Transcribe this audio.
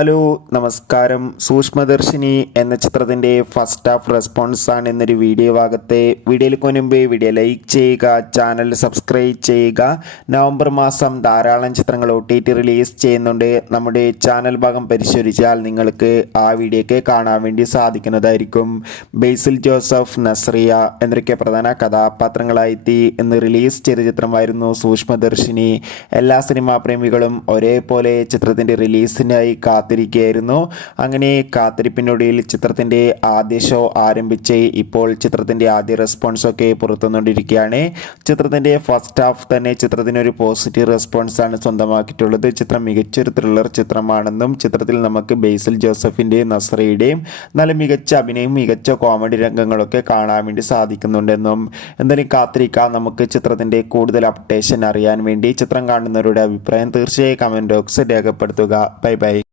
Hello നമസ്കാരം. സൂക്ഷ്മദർശിനി എന്ന ചിത്രത്തിൻ്റെ ഫസ്റ്റ് ഹാഫ് റെസ്പോൺസ് ആണ് എന്നൊരു വീഡിയോ ഭാഗത്തെ വീഡിയോയിൽ മുൻപ് വീഡിയോ ലൈക്ക് ചെയ്യുക, ചാനൽ സബ്സ്ക്രൈബ് ചെയ്യുക. നവംബർ മാസം ധാരാളം ചിത്രങ്ങൾ OTT റിലീസ് ചെയ്യുന്നുണ്ട്. നമ്മുടെ ചാനൽ ഭാഗം പരിശോധിച്ചാൽ നിങ്ങൾക്ക് ആ വീഡിയോയ്ക്ക് കാണാൻ വേണ്ടി സാധിക്കുന്നതായിരിക്കും. ബേസിൽ ജോസഫ്, നസ്രിയ എന്നൊക്കെ പ്രധാന കഥാപാത്രങ്ങളായി ഇന്ന് റിലീസ് ചെയ്ത ചിത്രമായിരുന്നു സൂക്ഷ്മദർശിനി. എല്ലാ സിനിമാ പ്രേമികളും ഒരേപോലെ ചിത്രത്തിൻ്റെ റിലീസിനായി കാത്തിരിക്കുകയായിരുന്നു. അങ്ങനെ കാത്തിരിപ്പിനൊടുവിൽ ചിത്രത്തിൻ്റെ ആദ്യ ഷോ ആരംഭിച്ച് ഇപ്പോൾ ചിത്രത്തിൻ്റെ ആദ്യ റെസ്പോൺസൊക്കെ പുറത്തുവന്നുകൊണ്ടിരിക്കുകയാണ്. ചിത്രത്തിൻ്റെ ഫസ്റ്റ് ഹാഫ് തന്നെ ചിത്രത്തിനൊരു പോസിറ്റീവ് റെസ്പോൺസാണ് സ്വന്തമാക്കിയിട്ടുള്ളത്. ചിത്രം മികച്ചൊരു ത്രില്ലർ ചിത്രമാണെന്നും ചിത്രത്തിൽ നമുക്ക് ബേസിൽ ജോസഫിൻ്റെയും നസ്രയുടെയും നല്ല മികച്ച അഭിനയം, മികച്ച കോമഡി രംഗങ്ങളൊക്കെ കാണാൻ വേണ്ടി സാധിക്കുന്നുണ്ടെന്നും എന്തായാലും കാത്തിരിക്കാം. നമുക്ക് ചിത്രത്തിൻ്റെ കൂടുതൽ അപ്ഡേഷൻ അറിയാൻ വേണ്ടി ചിത്രം കാണുന്നവരുടെ അഭിപ്രായം തീർച്ചയായും കമൻറ്റ് ബോക്സിൽ രേഖപ്പെടുത്തുക. Bye bye.